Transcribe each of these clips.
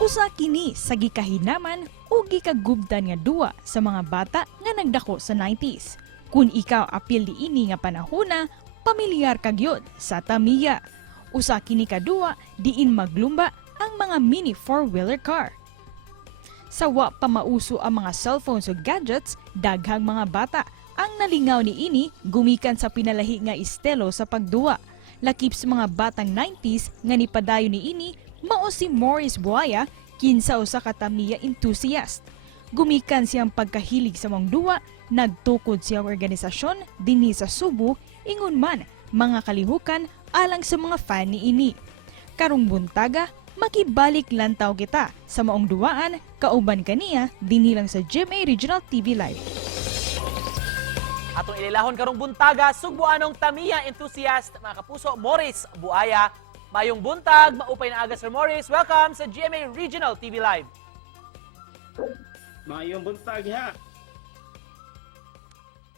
Usa kini sa gikahinaman o gikagubdan nga duwa sa mga bata nga nagdako sa 90s. Kung ikaw apil diini nga panahona, pamilyar kagyod sa Tamiya. Usa kini kaduwa diin maglumba ang mga mini four-wheeler car. Sa wa pa mauso ang mga cellphones o gadgets, daghang mga bata ang nalingaw ni ini gumikan sa pinalahi nga estilo sa pagduwa. Lakip sa mga batang 90s nga nipadayon ni ini mao si Morris Buaya, kinsa usa ka Tamiya enthusiast. Gumikan siyang pagkahilig sa mong duwa, nagtukod siyang organisasyon dinhi sa Subo, ingon man mga kalihukan alang sa mga fan ni ini. Karong buntaga, makibalik lantaw kita sa maong duwaan, kauban kaniya dinhi lang sa GMA Regional TV Live. Atong ililahon karong buntaga, sugbuanong Tamiya enthusiast, mga kapuso, Morris Buaya. Mayong buntag, maupay na aga Sir Morris. Welcome sa GMA Regional TV Live. Mayong buntag ha.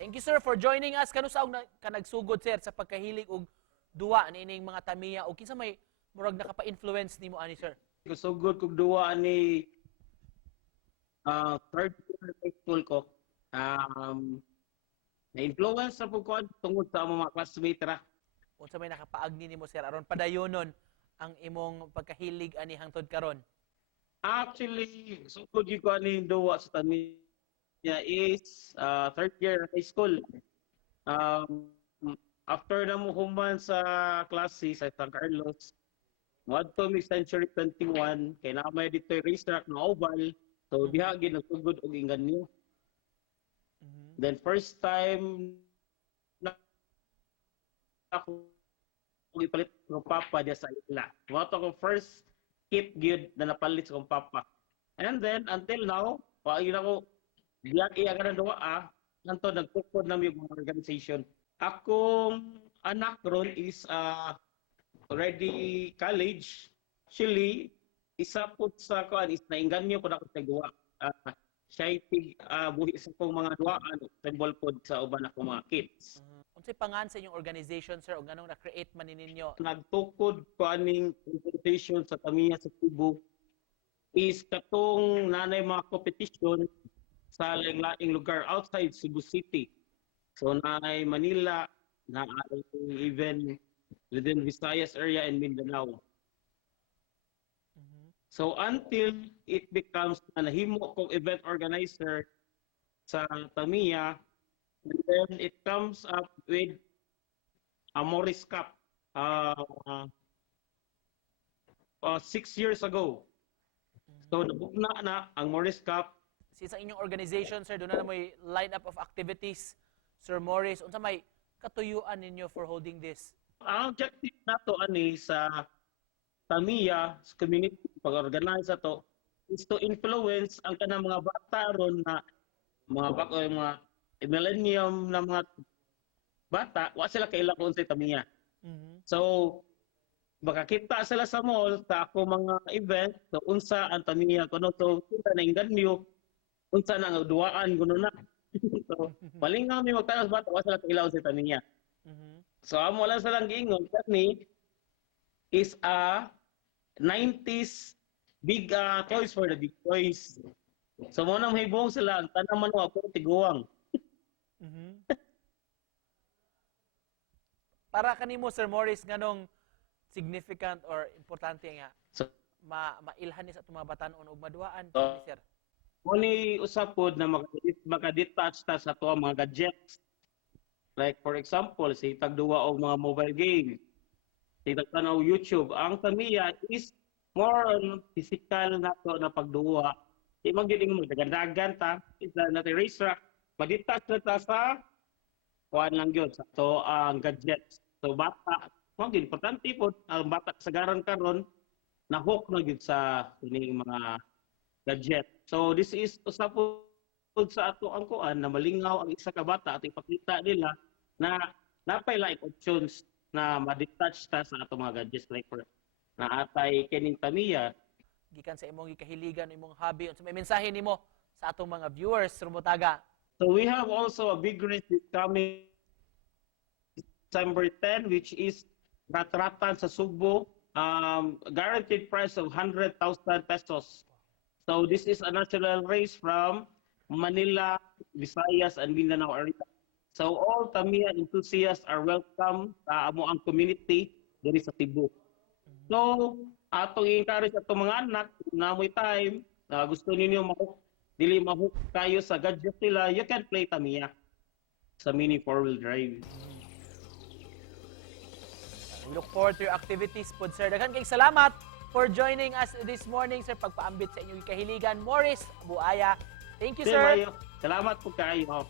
Thank you sir for joining us. Kanusa ka nagsugod sir sa pagkahilig og duwa niining mga Tamiya o kinsa may murag nakapa-influence nimo ani sir? Kusugod kog duwa ni third year high school ko. Na-influence sa po ko tungod sa mga classmate ra. Unsa may nakapaagni nimo sir aron padayonon ang imong pagkahilig ani hangtod karon? Actually, sugod gyud ko ani duwa sa Tamiya is third year high school. After na mo human sa klase sa San Carlos, wadto mi Century 21 kay na may dito racetrack na oval. So diha gyud nagsugod og inganyo. Then first time na ako ipalit ko papa diya sa ila. Wato ko first kit gyud na napalit sa kong papa. And then until now, yun ako diyan iya ka na duwa nanto nagtukod na yung mga organization. Akong anak ron is already college. Actually, isa po sa kuan is nainganyo ko na ko sa duwa. Siya buhi sa kong mga duwaan, symbol po sa uban akong mga kids. Unsay pangan sa inyong organization sir o ganong na-create man ninyo? Nagtukod ko aning competition sa Tamiya sa Cebu is katong nanay mga competition sa laing lugar outside Cebu City. So nanay Manila, na even within Visayas area and Mindanao. So until it becomes na nahimo kong event organizer sa Tamiya, and then it comes up with a Morris Cup 6 years ago. So nabugna na ang Morris Cup. Sa inyong organization sir, doon na may lineup of activities. Sir Morris, unsa may katuyuan ninyo for holding this? Ang objective nato ani sa Tamiya, sa community, pag-organize to, is to influence ang kanang mga bata ron na mga millennium na mga bata, wa sila kailakon sa Tamiya. So, makakita sila sa mall, sa ako mga event, so unsa ang Tamiya kuno, so kita na inganyo, unsa na ang duwaan kuno na. So, malingaw mi magtanas bata, wa sila kailakon sa Tamiya. So, amo lang silang giingon, kani is a 90s big toys for the big toys. So mo nang hibong sila ang tanang man wa puro tiguang. Para kanimo Sir Morris nganong significant or importante nga So mailhan ni sa atong mga batan-on ug maduaan sir. Muni usapod na makadetach ta sa tuwa mga gadgets. Like for example, si tagduwa og mga mobile game. Si tagtanaw YouTube. Ang Tamiya is more on physical nato na pagduwa. Di magiling mo dagan ta, isa na racetrack. Madetach na ta sa kuan lang gyud sa to ang gadgets. So bata, mo gyud importante po ang bata kasagaran karon na-hook na gyud sa kining mga gadget. So this is usapod sa ato ang kuan na malingaw ang isa ka bata at ipakita nila na napay like options na ma-detach ta sa ato mga gadgets like for na atay kining Tamiya. Gikan sa imong gikahiligan, imong hobby, unsa may mensahe nimo sa atong mga viewers rumutaga? So we have also a big race coming December 10, which is Ratratan sa Subo. guaranteed price of 100,000 pesos. So this is a national race from Manila, Visayas, and Mindanao area. So all Tamiya enthusiasts are welcome sa amo ang community diri sa Cebu. So atong encourage atong mga anak na mo'y time na gusto ninyo dili mahuk kayo sa gadget nila, you can play Tamiya sa mini 4-wheel drive. We look forward to your activities po, sir. Daghan kay salamat for joining us this morning, sir. Pagpaambit sa inyong kahiligan, Morris Buaya. Thank you, sir. Salamat po kayo.